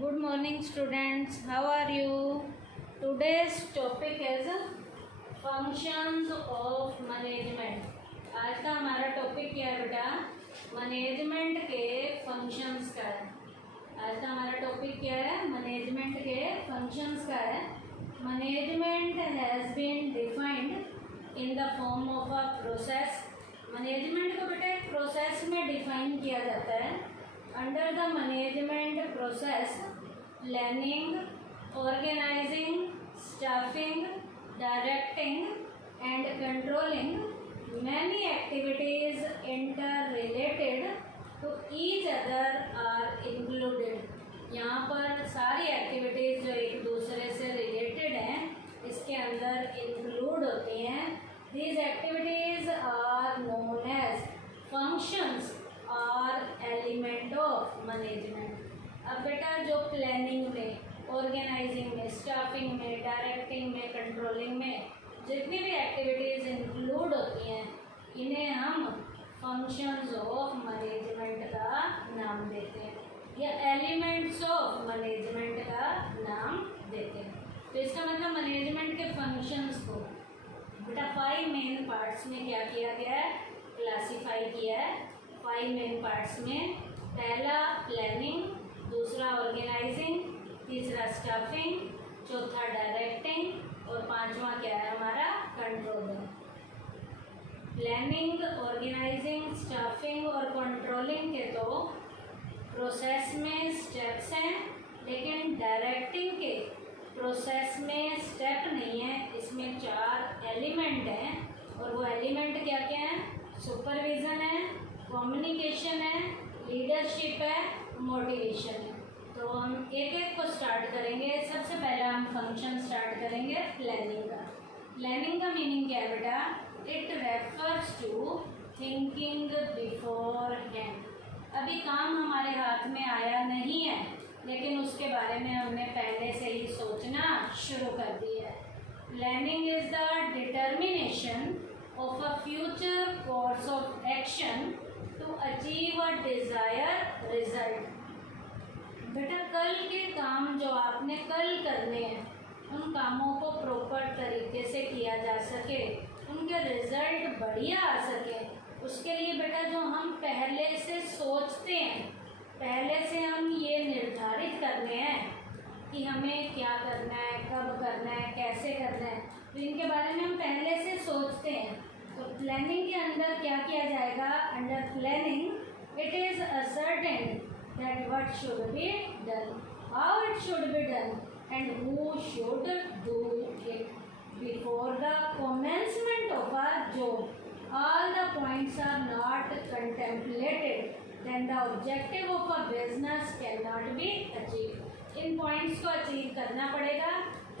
Good morning students, how are you? Today's topic is functions of management. आज का हमारा topic क्या है बेटा? मैनेजमेंट के फंक्शंस का है। आज का हमारा टॉपिक क्या है? मैनेजमेंट के फंक्शंस का है। Management has been defined in the form of a process. Management को बेटा एक प्रोसेस में डिफाइन किया जाता है। Under the management process, planning, organizing, staffing, directing, and controlling many activities interrelated to each other are included. यहाँ पर सारी एक्टिविटीज़ जो एक दूसरे से रिलेटेड हैं इसके अंदर इंक्लूड होती हैं। These activities are known as functions और एलिमेंट ऑफ मैनेजमेंट। अब बेटा जो प्लानिंग में, ऑर्गेनाइजिंग में, स्टाफिंग में, डायरेक्टिंग में, कंट्रोलिंग में जितनी भी एक्टिविटीज़ इंक्लूड होती हैं इन्हें हम फंक्शंस ऑफ मैनेजमेंट का नाम देते हैं या एलिमेंट्स ऑफ मैनेजमेंट का नाम देते हैं। तो इसका मतलब मैनेजमेंट के फंक्शंस को बेटा 5 मेन पार्ट्स में क्या किया गया है? क्लासीफाई किया है 5 मेन पार्ट्स में। पहला प्लानिंग, दूसरा ऑर्गेनाइजिंग, तीसरा स्टाफिंग, चौथा डायरेक्टिंग और पांचवा क्या है हमारा? कंट्रोलिंग। प्लानिंग, ऑर्गेनाइजिंग, स्टाफिंग और कंट्रोलिंग के तो प्रोसेस में स्टेप्स हैं, लेकिन डायरेक्टिंग के प्रोसेस में स्टेप नहीं है। इसमें 4 एलिमेंट हैं और वो एलिमेंट क्या क्या हैं? सुपरविज़न है, कम्युनिकेशन है, लीडरशिप है, मोटिवेशन है। तो हम एक एक को स्टार्ट करेंगे। सबसे पहले हम फंक्शन स्टार्ट करेंगे प्लानिंग का। प्लानिंग का मीनिंग क्या है बेटा? It refers to thinking beforehand. अभी काम हमारे हाथ में आया नहीं है लेकिन उसके बारे में हमने पहले से ही सोचना शुरू कर दिया है। Planning is the determination of a future course of action to achieve a desired result। बेटा कल के काम जो आपने कल करने हैं उन कामों को प्रॉपर तरीके से किया जा सके, उनके रिजल्ट बढ़िया आ सके, उसके लिए बेटा जो हम पहले से सोचते हैं, पहले से हम ये निर्धारित करने हैं कि हमें क्या करना है, कब करना है, कैसे करना है, तो इनके बारे में हम पहले से सोचते हैं। तो प्लानिंग के अंदर क्या किया जाएगा? Under planning it is ascertain that what should be done, how it should be done and who should do it before the commencement of a job. All the points are not contemplated then the objective of a business can not be achieve. इन points को achieve करना पड़ेगा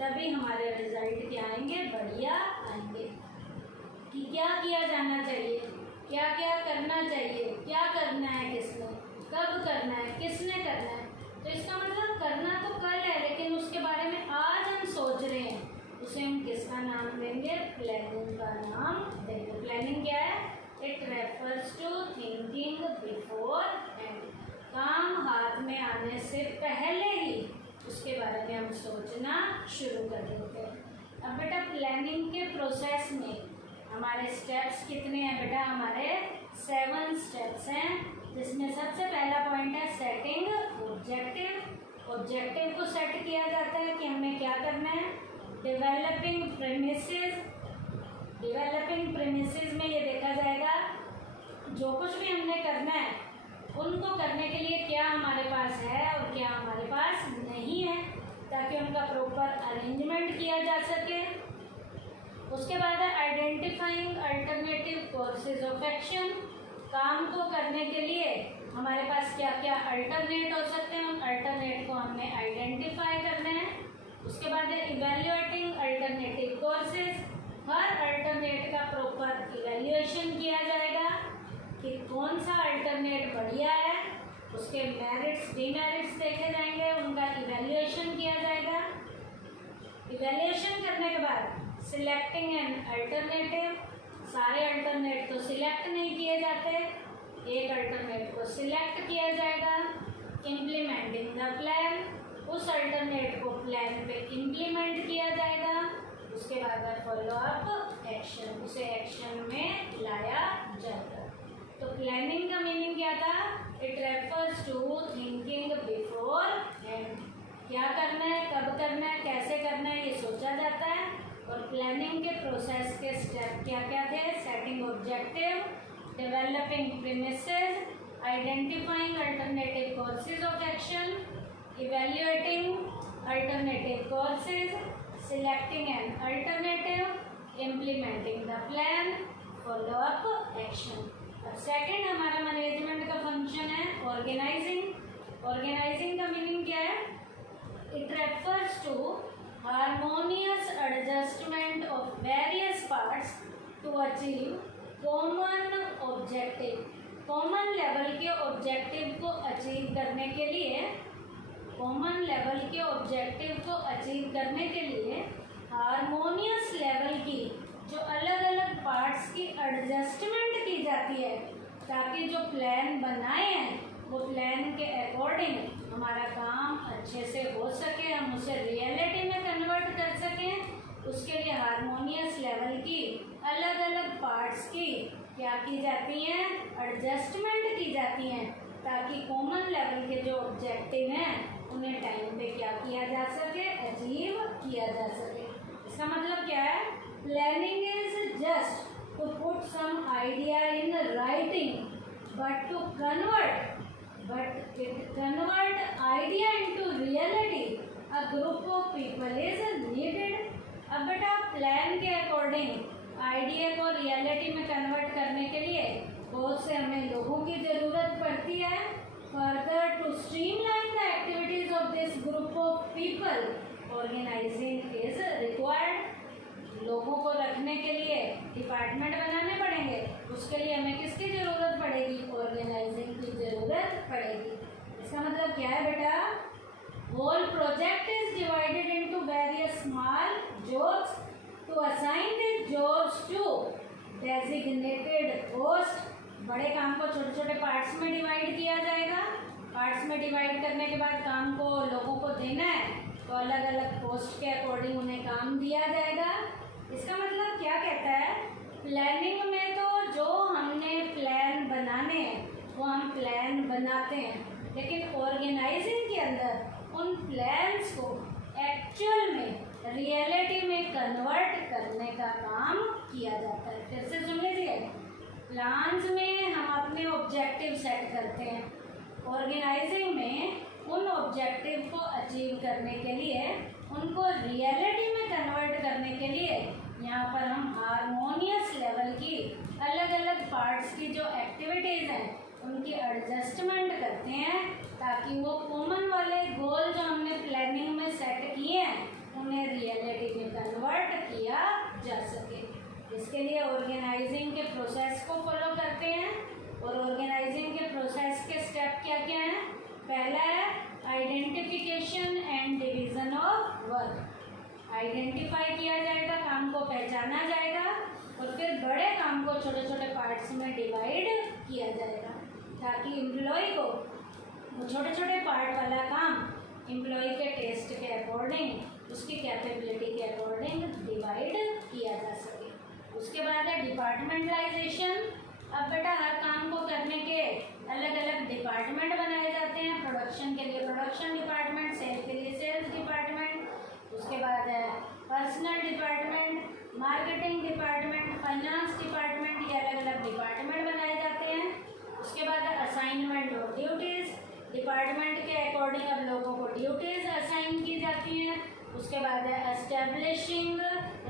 तभी हमारे result क्या आएंगे? बढ़िया आएंगे। कि क्या किया जाना चाहिए, क्या क्या करना चाहिए, क्या करना है, किसने, कब करना है, किसने करना है। तो इसका मतलब करना तो कल है लेकिन उसके बारे में आज हम सोच रहे हैं, उसे हम किसका नाम देंगे? प्लानिंग का नाम देंगे। प्लानिंग क्या है? It refers to thinking beforehand. काम हाथ में आने से पहले ही उसके बारे में हम सोचना शुरू कर देते हैं। अब बेटा प्लानिंग के प्रोसेस में हमारे स्टेप्स कितने हैं बेटा? हमारे 7 स्टेप्स हैं, जिसमें सबसे पहला पॉइंट है सेटिंग ऑब्जेक्टिव। ऑब्जेक्टिव को सेट किया जाता है कि हमें क्या करना है। Developing premises. डेवलपिंग प्रेमिसेस में ये देखा जाएगा जो कुछ भी हमने करना है उनको करने के लिए क्या हमारे पास है और क्या हमारे पास नहीं है, ताकि उनका प्रॉपर अरेंजमेंट किया जा सके। उसके बाद है identifying alternative courses of action. काम को करने के लिए हमारे पास क्या क्या अल्टरनेट हो सकते हैं, उन अल्टरनेट को हमने आइडेंटिफाई करना है। उसके बाद है इवेल्युएटिंग अल्टरनेटिव कोर्सेज। हर अल्टरनेट का प्रॉपर इवेल्युएशन किया जाएगा कि कौन सा अल्टरनेट बढ़िया है, उसके मेरिट्स डीमेरिट्स देखे जाएंगे, उनका इवेल्युएशन किया जाएगा। इवेल्युएशन करने के बाद सिलेक्टिंग एन अल्टरनेटिव। सारे अल्टरनेट तो सिलेक्ट नहीं किए जाते, एक अल्टरनेट को सिलेक्ट किया जाएगा। Implementing the plan. उस अल्टरनेट को प्लान पे इम्प्लीमेंट किया जाएगा। उसके बाद फॉलो अप एक्शन, उसे एक्शन में लाया जाएगा। तो प्लानिंग का मीनिंग क्या था? It refers to thinking beforehand. क्या करना है, कब करना है, कैसे करना है, ये सोचा जाता है। और प्लानिंग के प्रोसेस के स्टेप क्या क्या थे? Setting objective, developing premises, identifying alternative courses of action, evaluating alternative courses, selecting an alternative, implementing the plan, follow up action. अब सेकेंड हमारा मैनेजमेंट का फंक्शन है ऑर्गेनाइजिंग। ऑर्गेनाइजिंग का मीनिंग क्या है? It refers to harmonious adjustment of various parts to achieve common objective. Common level के objective को achieve करने के लिए, कॉमन लेवल के ऑब्जेक्टिव को अचीव करने के लिए हार्मोनियस लेवल की जो अलग अलग पार्ट्स की एडजस्टमेंट की जाती है, ताकि जो प्लान बनाए हैं वो प्लान के अकॉर्डिंग हमारा काम अच्छे से हो सके, हम उसे रियलिटी में कन्वर्ट कर सकें। उसके लिए हार्मोनियस लेवल की अलग अलग पार्ट्स की क्या की जाती हैं? एडजस्टमेंट की जाती हैं, ताकि कॉमन लेवल के जो ऑब्जेक्टिव हैं उन्हें टाइम पे क्या किया जा सके? अचीव किया जा सके। इसका मतलब क्या है? Planning is just to put some idea in writing, but it convert idea into reality. A group of people is needed. अब बेटा प्लान के अकॉर्डिंग आइडिया को रियलिटी में कन्वर्ट करने के लिए बहुत से हमें लोगों की ज़रूरत पड़ती है। Further to streamline the activities of this group of people, organising is required. लोगों को रखने के लिए डिपार्टमेंट बनाने पड़ेंगे, उसके लिए हमें किसकी ज़रूरत पड़ेगी? ऑर्गेनाइजिंग की ज़रूरत पड़ेगी। इसका मतलब क्या है बेटा? Whole project is divided into various small jobs to assign this jobs to designated post. बड़े काम को छोटे छोटे पार्ट्स में डिवाइड किया जाएगा। पार्ट्स में डिवाइड करने के बाद काम को लोगों को देना है, तो अलग अलग पोस्ट के अकॉर्डिंग उन्हें काम दिया जाएगा। इसका मतलब क्या कहता है? प्लानिंग में तो जो हमने प्लान बनाने हैं वो हम प्लान बनाते हैं, लेकिन ऑर्गेनाइजिंग के अंदर उन प्लान्स को एक्चुअल में रियलिटी में कन्वर्ट करने का काम किया जाता है। फिर से सुन लीजिए, प्लान्स में हम अपने ऑब्जेक्टिव सेट करते हैं, ऑर्गेनाइजिंग में उन ऑब्जेक्टिव को अचीव करने के लिए, उनको रियलिटी में कन्वर्ट करने के लिए यहाँ पर हम हार्मोनियस लेवल की अलग अलग पार्ट्स की जो एक्टिविटीज़ हैं उनकी एडजस्टमेंट करते हैं, ताकि वो कॉमन वाले गोल जो हमने प्लानिंग में सेट किए हैं उन्हें रियलिटी में कन्वर्ट किया जा सके। इसके लिए ऑर्गेनाइजिंग के प्रोसेस को फॉलो करते हैं। और ऑर्गेनाइजिंग के प्रोसेस के स्टेप क्या क्या हैं? पहला है identification and division of work. Identify किया जाएगा, काम को पहचाना जाएगा, और फिर बड़े काम को छोटे छोटे पार्ट्स में डिवाइड किया जाएगा, ताकि एम्प्लॉय को वो छोटे छोटे पार्ट वाला काम एम्प्लॉय के टेस्ट के अकॉर्डिंग, उसकी कैपेबिलिटी के अकॉर्डिंग डिवाइड किया जा सके। उसके बाद है डिपार्टमेंटलाइजेशन। अब बेटा हर काम को करने के अलग अलग डिपार्टमेंट बनाए जाते हैं। प्रोडक्शन के लिए प्रोडक्शन डिपार्टमेंट, सेल के लिए सेल्स डिपार्टमेंट, उसके बाद है personal department, marketing department, finance department, ये अलग अलग डिपार्टमेंट बनाए जाते हैं। उसके बाद है असाइनमेंट ऑफ ड्यूटीज़। डिपार्टमेंट के अकॉर्डिंग अब लोगों को ड्यूटीज़ असाइन की जाती हैं। उसके बाद है एस्टेब्लिशिंग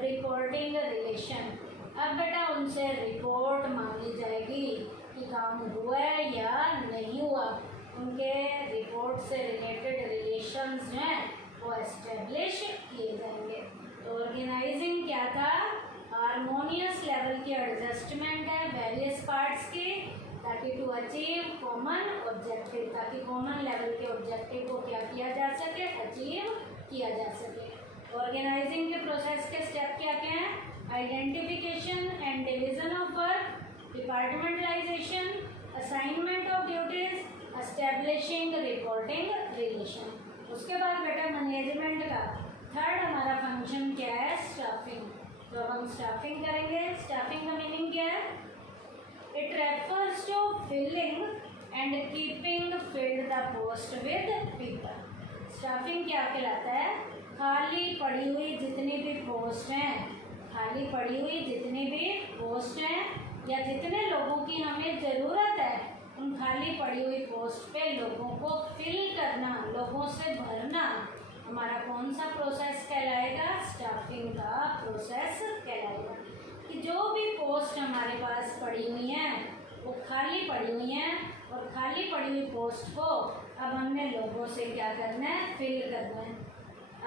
रिपोर्टिंग रिलेशन। अब बेटा उनसे रिपोर्ट मांगी जाएगी कि काम हुआ है या नहीं हुआ। उनके रिपोर्ट से रिलेटेड रिलेशंस जो हैं वो एस्टेब्लिश किए जाएंगे। तो ऑर्गेनाइजिंग क्या था? हार्मोनियस लेवल की एडजस्टमेंट है वेरियस पार्ट्स की, ताकि टू अचीव कॉमन ऑब्जेक्टिव, ताकि कॉमन लेवल के ऑब्जेक्टिव को क्या किया जा सके? अचीव किया जा सके। ऑर्गेनाइजिंग के प्रोसेस के स्टेप क्या क्या हैं? Identification and division of work, departmentalisation, assignment of duties, establishing reporting relation. उसके बाद बेटा थर्ड हमारा फंक्शन क्या है, स्टाफिंग। तो अब हम स्टाफिंग करेंगे। स्टाफिंग का मीनिंग क्या है? It refers to filling and keeping filled the post with people. Staffing क्या कहलाता है? खाली पड़ी हुई जितनी भी पोस्ट हैं, खाली पड़ी हुई जितनी भी पोस्ट हैं या जितने लोगों की हमें ज़रूरत है, उन खाली पड़ी हुई पोस्ट पे लोगों को फिल करना, लोगों से भरना हमारा कौन सा प्रोसेस कहलाएगा? स्टाफिंग का प्रोसेस कहलाएगा। कि जो भी पोस्ट हमारे पास पड़ी हुई हैं वो खाली पड़ी हुई हैं, और खाली पड़ी हुई पोस्ट को अब हमने लोगों से क्या करना है? फिल करना है।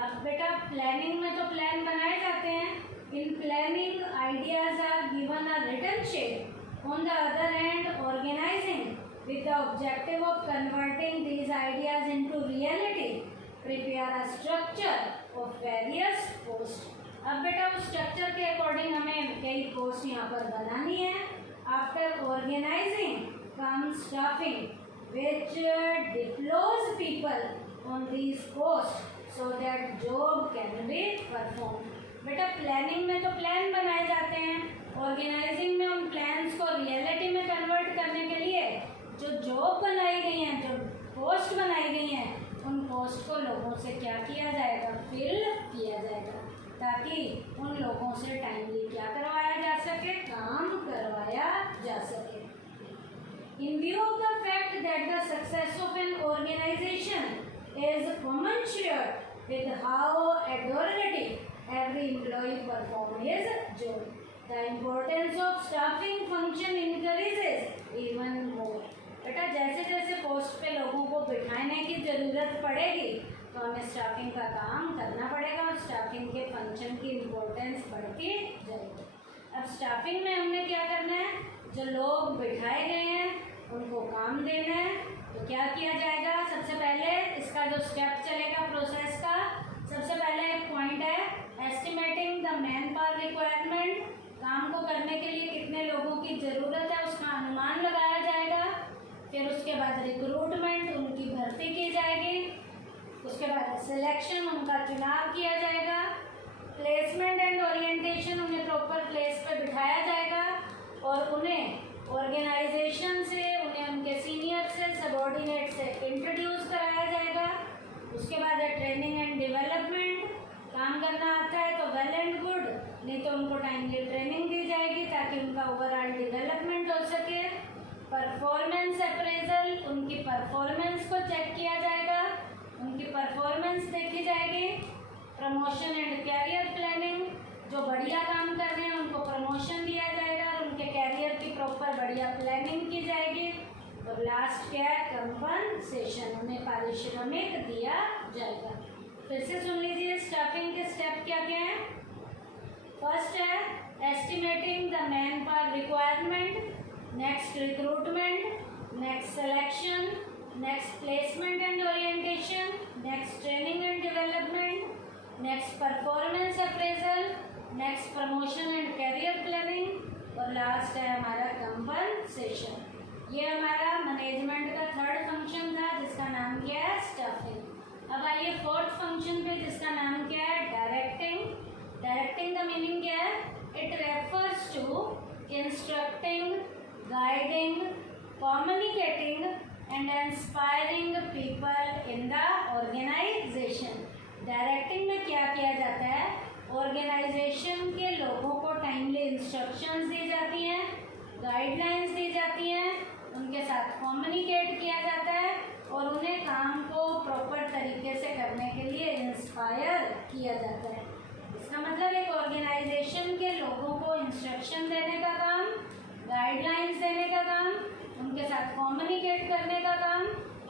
अब बेटा प्लानिंग में तो प्लान बनाए जाते हैं। In planning ideas are given a written shape, on the other hand organising with the objective of converting these ideas into reality, prepare a structure of various posts। अब बेटा उस स्ट्रक्चर के according हमें कई post यहाँ पर बनानी है। After organising comes staffing which deploys people on these posts so that job can be performed। बेटा प्लानिंग में तो प्लान बनाए जाते हैं, ऑर्गेनाइजिंग में उन प्लान्स को रियलिटी में कन्वर्ट करने के लिए जो जॉब बनाई गई हैं, जो पोस्ट बनाई गई हैं, उन पोस्ट को लोगों से क्या किया जाएगा? फिल किया जाएगा, ताकि उन लोगों से टाइमली क्या करवाया जा सके? काम करवाया जा सके। In view of the fact that the success of an organization is commensurate with how adroitly every employee performs his job, the importance of staffing function increases even more। बेटा जैसे जैसे पोस्ट पे लोगों को बिठाने की ज़रूरत पड़ेगी तो हमें स्टाफिंग का काम करना पड़ेगा और स्टाफिंग के फंक्शन की इम्पोर्टेंस बढ़ती जाएगी। अब स्टाफिंग में हमने क्या करना है? जो लोग बिठाए गए हैं उनको काम देना है। तो क्या किया जाएगा? सबसे पहले इसका जो स्टेप चलेगा प्रोसेस का, सबसे पहले एक पॉइंट है estimating the man power requirement. काम को करने के लिए कितने लोगों की ज़रूरत है उसका अनुमान लगाया जाएगा। फिर उसके बाद रिक्रूटमेंट, उनकी भर्ती की जाएगी। उसके बाद सिलेक्शन, उनका चुनाव किया जाएगा। प्लेसमेंट एंड ओरिएंटेशन, उन्हें प्रॉपर प्लेस पे बिठाया जाएगा और उन्हें ऑर्गेनाइजेशन से, उन्हें उनके सीनियर से, सबॉर्डिनेट से इंट्रोड्यूस कराया जाएगा। उसके बाद है ट्रेनिंग एंड डेवलपमेंट। काम करना आता है तो वेल एंड गुड, नहीं तो उनको टाइमली ट्रेनिंग दी जाएगी ताकि उनका ओवरऑल डेवलपमेंट हो सके। परफॉर्मेंस अप्रेजल, उनकी परफॉर्मेंस को चेक किया जाएगा, उनकी परफॉर्मेंस देखी जाएगी। प्रमोशन एंड कैरियर प्लानिंग, जो बढ़िया काम कर रहे हैं उनको प्रमोशन दिया जाएगा और उनके कैरियर की प्रॉपर बढ़िया प्लानिंग की जाएगी। और लास्ट क्या है? कंपनसेशन, उन्हें पारिश्रमिक दिया जाएगा। फिर से सुन लीजिए स्टाफिंग के स्टेप क्या क्या हैं। फर्स्ट है estimating the man power requirement, next recruitment, next selection, next placement and orientation, next training and development, next performance appraisal, next promotion and career planning और लास्ट है हमारा कंपनसेशन। ये हमारा मैनेजमेंट का थर्ड फंक्शन था जिसका नाम क्या है? स्टाफिंग। अब आइए फोर्थ फंक्शन पे जिसका नाम क्या है? डायरेक्टिंग। डायरेक्टिंग का मीनिंग क्या है? It refers to instructing, guiding, communicating and inspiring people in the organization। Directing में क्या किया जाता है? ऑर्गेनाइजेशन के लोगों को टाइमली इंस्ट्रक्शंस दी जाती हैं, गाइडलाइंस दी जाती हैं, उनके साथ कम्युनिकेट किया जाता है और उन्हें काम को प्रॉपर तरीके से करने के लिए इंस्पायर किया जाता है। इसका मतलब एक ऑर्गेनाइजेशन के लोगों को इंस्ट्रक्शन देने का काम, गाइडलाइंस देने का काम, उनके साथ कम्युनिकेट करने का काम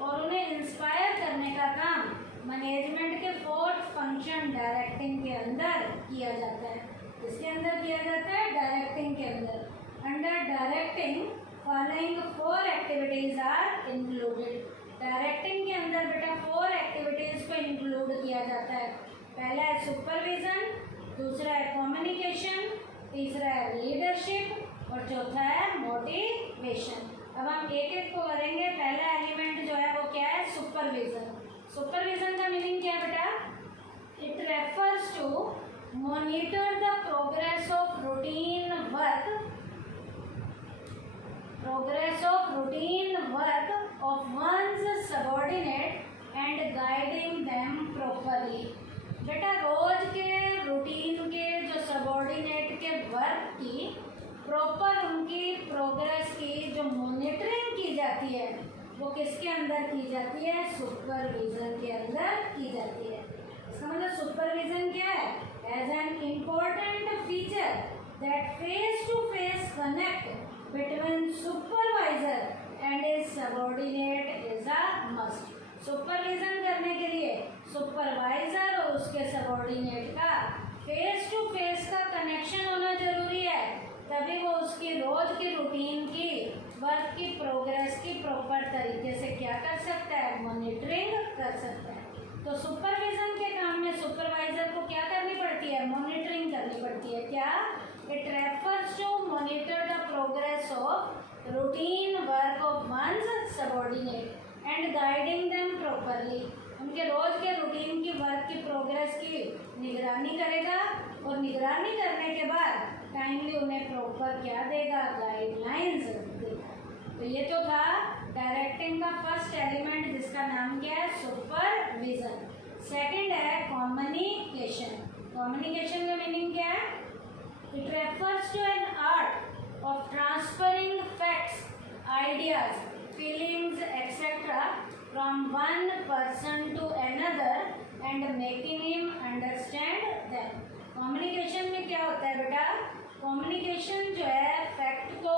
और उन्हें इंस्पायर करने का काम मैनेजमेंट के फोर्थ फंक्शन डायरेक्टिंग के अंदर किया जाता है। इसके अंदर किया जाता है डायरेक्टिंग के अंदर। Under directing following 4 activities are included. Directing के अंदर बेटा 4 एक्टिविटीज को इंक्लूड किया जाता है। पहला है सुपरविजन, दूसरा है कम्युनिकेशन, तीसरा है लीडरशिप और चौथा है मोटिवेशन। अब हम एक एक को करेंगे। पहला एलिमेंट जो है वो क्या है? सुपरविजन। सुपरविजन का मीनिंग क्या है बेटा? It refers to monitor the progress of routine work of one's subordinate and guiding them properly. बेटा रोज के रूटीन के जो सबॉर्डिनेट के वर्क की प्रॉपर उनकी प्रोग्रेस की जो मॉनिटरिंग की जाती है वो किसके अंदर की जाती है? सुपरविजन के अंदर की जाती है। इसका मतलब सुपरविजन क्या है? As an important feature that face to face connect between supervisor and his subordinate is a must. Supervision करने के लिए सुपरवाइजर और उसके सबॉर्डिनेट का फेस टू फेस का कनेक्शन होना जरूरी है, तभी वो उसकी रोज की रूटीन की वर्क की प्रोग्रेस की प्रॉपर तरीके से क्या कर सकता है? मॉनिटरिंग कर सकता है। तो सुपरविजन के काम में सुपरवाइजर को क्या करनी पड़ती है? मॉनिटरिंग करनी पड़ती है। क्या? It refers to monitor the progress of routine work of one's subordinate and guiding them properly. उनके रोज के रूटीन की वर्क की प्रोग्रेस की निगरानी करेगा और निगरानी करने के बाद टाइमली उन्हें प्रॉपर क्या देगा? गाइडलाइंस देगा। तो ये तो था डायरेक्टिंग का फर्स्ट एलिमेंट जिसका नाम क्या है? सुपरविजन। सेकंड है कम्युनिकेशन। कम्युनिकेशन का मीनिंग क्या है? It refers to an art of transferring facts, ideas, feelings et cetera from one person to another and making him understand them. Communication में क्या होता है बेटा? कम्युनिकेशन जो है फैक्ट को,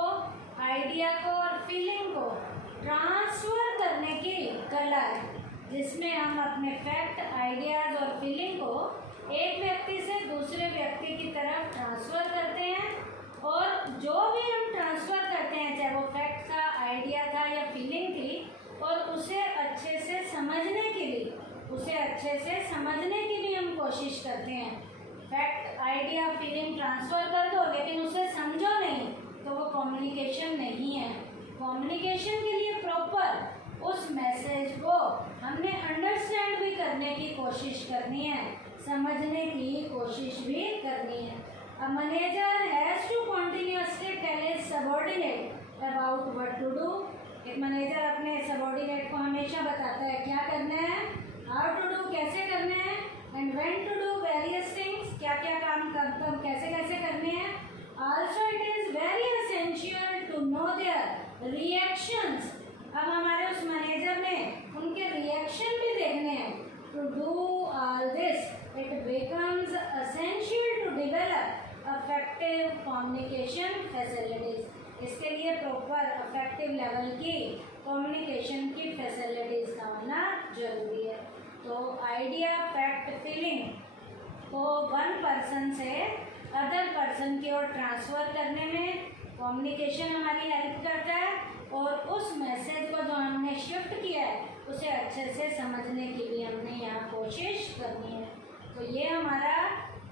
आइडिया को और फीलिंग को ट्रांसफर करने की कला है, जिसमें हम अपने फैक्ट, आइडियाज और फीलिंग को एक व्यक्ति से दूसरे व्यक्ति की तरफ ट्रांसफर करते हैं और जो भी हम ट्रांसफर करते हैं, चाहे वो फैक्ट था, आइडिया था या फीलिंग थी, और उसे अच्छे से समझने की भी हम कोशिश करते हैं। फैक्ट, आइडिया, फीलिंग ट्रांसफर कर दो लेकिन उसे समझो नहीं तो वो कम्युनिकेशन नहीं है। कम्युनिकेशन के लिए प्रॉपर उस मैसेज को हमने अंडरस्टैंड भी करने की कोशिश करनी है, समझने की कोशिश भी करनी है। A manager has to continuously tell his subordinate about what to do. एक मैनेजर अपने सबऑर्डिनेट को हमेशा बताता है क्या करना है, हाउ टू डू कैसे करना है, and when to do various things, क्या क्या काम कब कैसे कैसे करने हैं। Also it is very essential to know their reactions. अब हमारे उस मैनेजर ने उनके रिएक्शन भी देखने हैं। To do all this it becomes essential to develop effective communication facilities. इसके लिए प्रॉपर अफेक्टिव लेवल की कम्युनिकेशन की फैसिलिटीज का होना जरूरी है। तो आइडिया, फैक्ट, फीलिंग को वन पर्सन से अदर पर्सन की ओर ट्रांसफ़र करने में कम्युनिकेशन हमारी हेल्प करता है, और उस मैसेज को जो हमने शिफ्ट किया है उसे अच्छे से समझने की भी हमने यहाँ कोशिश करनी है। तो ये हमारा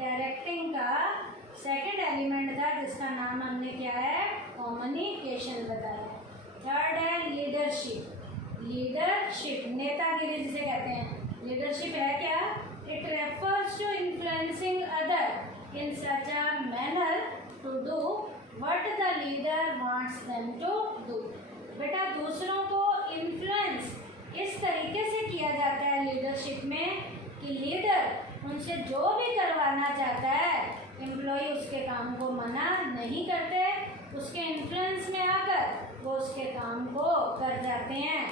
डायरेक्टिंग का सेकंड एलिमेंट था जिसका नाम हमने क्या है? कम्युनिकेशन बताया। थर्ड है लीडरशिप। लीडरशिप नेतागिरी जिसे कहते हैं। लीडरशिप है क्या? It refers to influencing other in such a manner to do what the leader wants them to do. बेटा दूसरों को इन्फ्लुएंस इस तरीके से किया जाता है लीडरशिप में कि लीडर उनसे जो भी करवाना चाहता है एम्प्लॉय उसके काम को मना नहीं करते, उसके इन्फ्लुएंस में आकर वो उसके काम को कर जाते हैं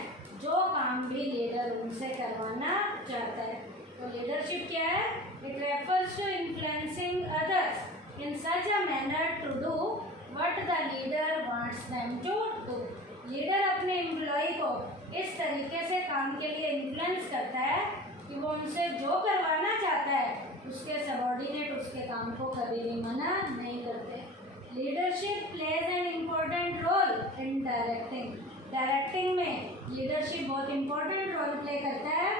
जो काम भी लीडर उनसे करवाना चाहता है। तो लीडरशिप क्या है? It refers to influencing others in such a manner to do what the leader wants them to do. Leader अपने एम्प्लॉय को इस तरीके से काम के लिए इन्फ्लुएंस करता है कि वो उनसे जो करवाना चाहता है उसके सबऑर्डिनेट उसके काम को कभी भी मना नहीं करते। Leadership plays an important role in directing. Directing में लीडरशिप बहुत इम्पोर्टेंट रोल प्ले करता है।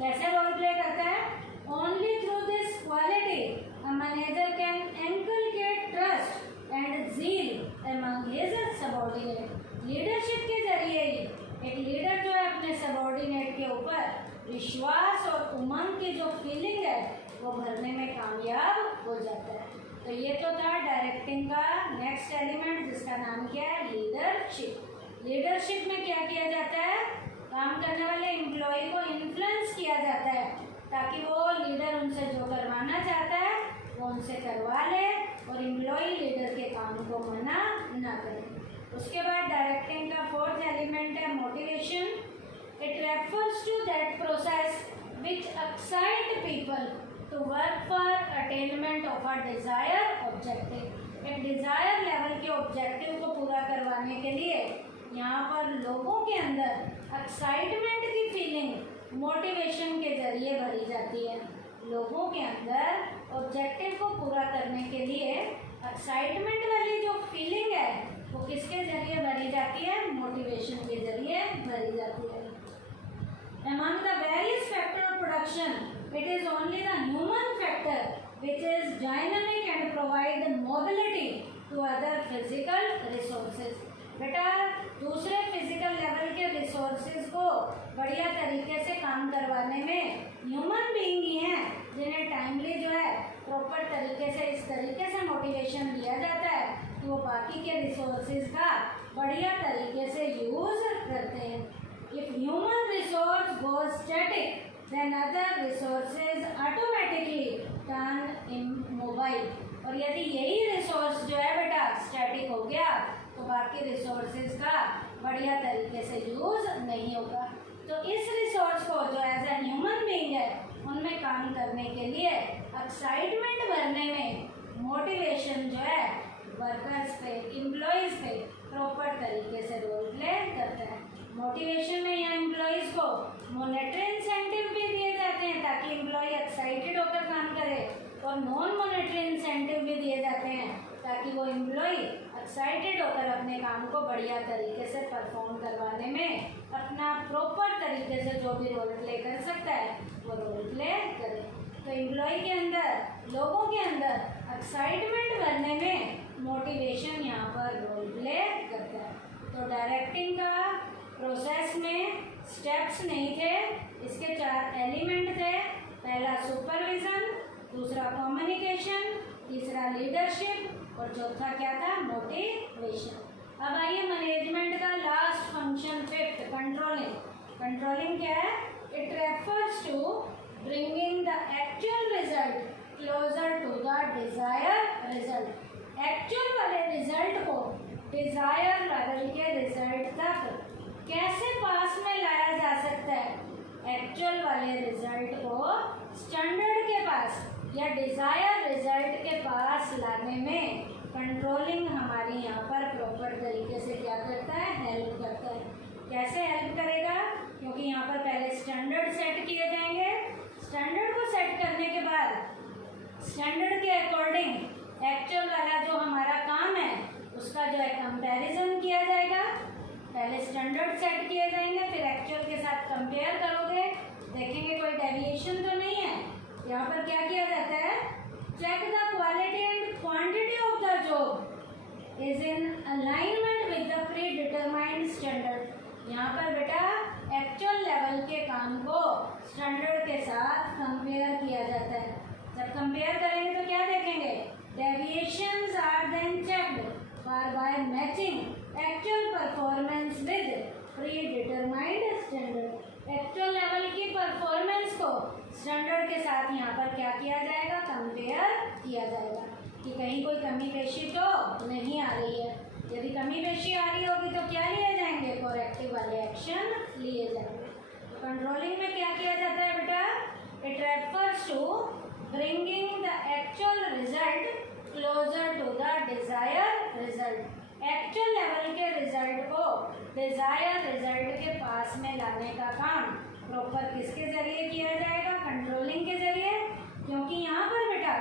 कैसे रोल प्ले करता है? Only through this quality a manager can inculcate trust and zeal among his subordinate. Leadership के जरिए ही एक लीडर जो है अपने सबऑर्डिनेट के ऊपर विश्वास और उमंग की जो फीलिंग है वो भरने में कामयाब हो जाता है। तो ये तो था डायरेक्टिंग का नेक्स्ट एलिमेंट, जिसका नाम क्या है, लीडरशिप। लीडरशिप में क्या किया जाता है, काम करने वाले एम्प्लॉय को इन्फ्लुएंस किया जाता है ताकि वो लीडर उनसे जो करवाना चाहता है वो उनसे करवा ले और एम्प्लॉय लीडर के काम को मना ना करे। उसके बाद डायरेक्टिंग का फोर्थ एलिमेंट है motivation. It refers to that process which excite people to work for attainment of a desire objective. एक डिजायर लेवल के ऑब्जेक्टिव को पूरा करवाने के लिए यहाँ पर लोगों के अंदर एक्साइटमेंट की फीलिंग मोटिवेशन के जरिए भरी जाती है। लोगों के अंदर ऑब्जेक्टिव को पूरा करने के लिए एक्साइटमेंट वाली जो फीलिंग है वो किसके जरिए भरी जाती है, मोटिवेशन के जरिए भरी जाती है। Among the various factors of production, it is only the human factor which is dynamic and provide the mobility to other physical resources. बेटा दूसरे फिजिकल लेवल के रिसोर्सेज को बढ़िया तरीके से काम करवाने में ह्यूमन बीइंग ही हैं जिन्हें टाइमली जो है प्रॉपर तरीके से इस तरीके से मोटिवेशन दिया जाता है कि वो बाकी के रिसोर्सेज का बढ़िया तरीके से यूज करते हैं। If human resource goes static, then other resources automatically turn immobile. और यदि यही रिसोर्स जो है बेटा स्टैटिक हो गया तो बाकी रिसोर्सेज का बढ़िया तरीके से यूज नहीं होगा। तो इस रिसोर्स को जो एज ए ह्यूमन बीइंग है उनमें काम करने के लिए एक्साइटमेंट भरने में मोटिवेशन जो है वर्कर्स पे, एम्प्लॉयज़ पे प्रॉपर तरीके से रोल प्ले करता है। मोटिवेशन में यहाँ एम्प्लॉयज़ को मॉनेटरी इंसेंटिव भी दिए जाते हैं ताकि एम्प्लॉय एक्साइटेड होकर काम करे, और नॉन मॉनेटरी इंसेंटिव भी दिए जाते हैं ताकि वो एम्प्लॉय एक्साइटेड होकर अपने काम को बढ़िया तरीके से परफॉर्म करवाने में अपना प्रॉपर तरीके से जो भी रोल प्ले कर सकता है वो रोल प्ले करे। तो एम्प्लॉय के अंदर, लोगों के अंदर एक्साइटमेंट भरने में मोटिवेशन यहाँ पर रोल प्ले करता है। तो डायरेक्टिंग का प्रोसेस में स्टेप्स नहीं थे, इसके 4 एलिमेंट थे। पहला सुपरविज़न, दूसरा कम्युनिकेशन, तीसरा लीडरशिप और चौथा क्या था, मोटिवेशन। अब आइए मैनेजमेंट का last function, fifth, controlling. Controlling क्या है, it refers to bringing the actual result closer to the desire result. Actual वाले रिजल्ट को डिजायर लेवल के रिजल्ट तक कैसे पास में लाया जा सकता है, एक्चुअल वाले रिजल्ट को स्टैंडर्ड के पास या डिजायर रिजल्ट के पास लाने में कंट्रोलिंग हमारी यहाँ पर प्रॉपर तरीके से क्या करता है, हेल्प करता है। कैसे हेल्प करेगा, क्योंकि यहाँ पर पहले स्टैंडर्ड सेट किए जाएंगे। स्टैंडर्ड को सेट करने के बाद स्टैंडर्ड के अकॉर्डिंग एक्चुअल वाला जो हमारा काम है उसका जो है कंपैरिजन किया जाएगा। पहले स्टैंडर्ड सेट किए जाएंगे, फिर एक्चुअल के साथ कंपेयर करोगे, देखेंगे कोई डेविएशन तो नहीं है। यहाँ पर क्या किया जाता है, check the quality and quantity of the job is in alignment with the predetermined standard. यहाँ पर बेटा एक्चुअल लेवल के काम को स्टैंडर्ड के साथ कंपेयर किया जाता है। जब कंपेयर करेंगे तो क्या देखेंगे, deviations are then checked for by matching actual performance with predetermined standard. Actual level की परफॉर्मेंस को स्टैंडर्ड के साथ यहाँ पर क्या किया जाएगा, कंपेयर किया जाएगा कि कहीं कोई कमी पेशी तो नहीं आ रही है। यदि कमी पेशी आ रही होगी तो क्या लिए जाएंगे, कोरेक्टिव वाले एक्शन लिए जाएंगे। तो कंट्रोलिंग में क्या किया जाता है बेटा, it refers to bringing the actual result closer to the desire result. Actual level के रिजल्ट को डिजायर रिजल्ट के पास में लाने का काम प्रॉपर किसके जरिए किया जाएगा, कंट्रोलिंग के जरिए। क्योंकि यहाँ पर बेटा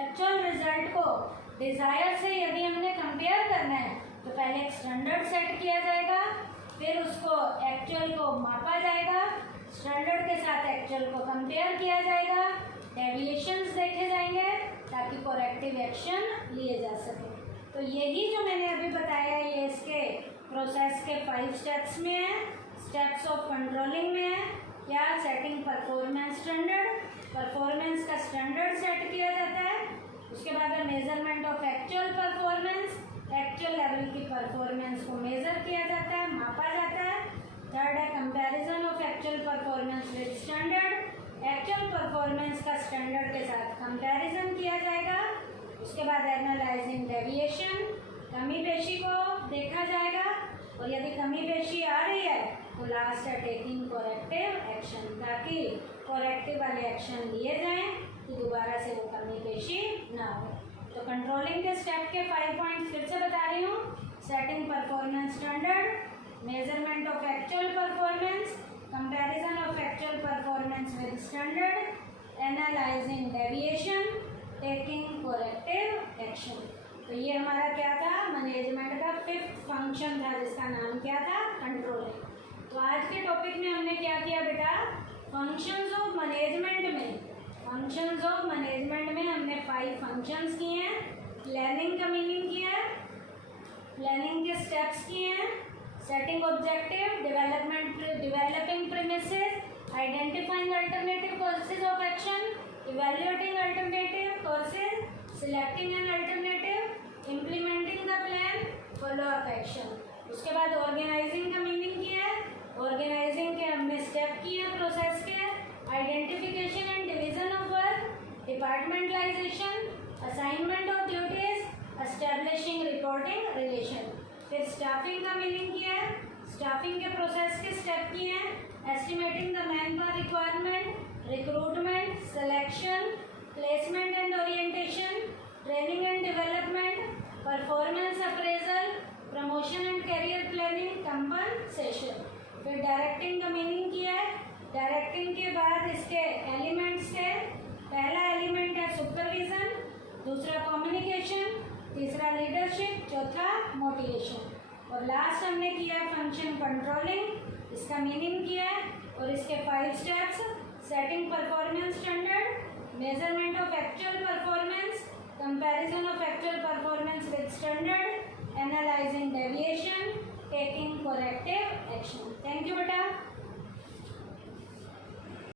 एक्चुअल रिजल्ट को डिजायर से यदि हमने कंपेयर करना है तो पहले एक स्टैंडर्ड सेट किया जाएगा, फिर उसको एक्चुअल को मापा जाएगा, स्टैंडर्ड के साथ एक्चुअल को कंपेयर किया जाएगा, डेविएशंस देखे जाएंगे ताकि कोरेक्टिव एक्शन लिए जा सके। तो यही जो मैंने अभी बताया ये इसके प्रोसेस के 5 स्टेप्स में है, स्टेप्स ऑफ कंट्रोलिंग में है। क्या, सेटिंग परफॉर्मेंस स्टैंडर्ड, परफॉर्मेंस का स्टैंडर्ड सेट किया जाता है। उसके बाद है measurement of actual performance, actual level की परफॉर्मेंस को मेजर किया जाता है, मापा जाता है। थर्ड है comparison of actual performance with standard, actual performance का स्टैंडर्ड के साथ कंपैरिजन किया जाएगा। उसके बाद एनालाइजिंग डेविएशन, कमी पेशी को देखा जाएगा और यदि कमी पेशी आ रही है तो लास्ट है टेकिंग करेक्टिव एक्शन, ताकि करेक्टिव वाले एक्शन लिए जाएं कि दोबारा से वो कमी पेशी ना हो। तो कंट्रोलिंग के स्टेप के 5 पॉइंट्स फिर से बता रही हूँ। Setting performance standard, measurement of actual performance, comparison of actual performance with standard, analysing deviation, taking corrective action. तो ये हमारा क्या था, मैनेजमेंट का 5th फंक्शन था जिसका नाम क्या था, कंट्रोलिंग। तो आज के टॉपिक में हमने क्या किया बेटा, फंक्शंस ऑफ मैनेजमेंट में, फंक्शंस ऑफ मैनेजमेंट में हमने 5 फंक्शंस किए हैं। प्लानिंग का मीनिंग किया है, प्लानिंग के स्टेप्स किए हैं, setting objective, developing premises, identifying alternative courses of action, evaluating alternative courses, selecting an alternative, implementing the plan, follow up action. उसके बाद ऑर्गेनाइजिंग का मीनिंग किया है, ऑर्गेनाइजिंग के हमने स्टेप किए प्रोसेस के, identification and division of work, departmentalisation, assignment of duties, establishing reporting relation. फिर स्टाफिंग का मीनिंग किया है, स्टाफिंग के प्रोसेस के स्टेप किए हैं, estimating the man power requirement, recruitment, selection, placement and orientation, training and development, performance appraisal, promotion and career planning, compensation. फिर directing का मीनिंग किया है, डायरेक्टिंग के बाद इसके एलिमेंट्स थे, पहला एलिमेंट है सुपरविजन, दूसरा कम्युनिकेशन, तीसरा लीडरशिप, चौथा मोटिवेशन और लास्ट हमने किया फंक्शन कंट्रोलिंग। इसका मीनिंग किया है और इसके 5 steps, setting performance standard, measurement of actual performance, comparison of actual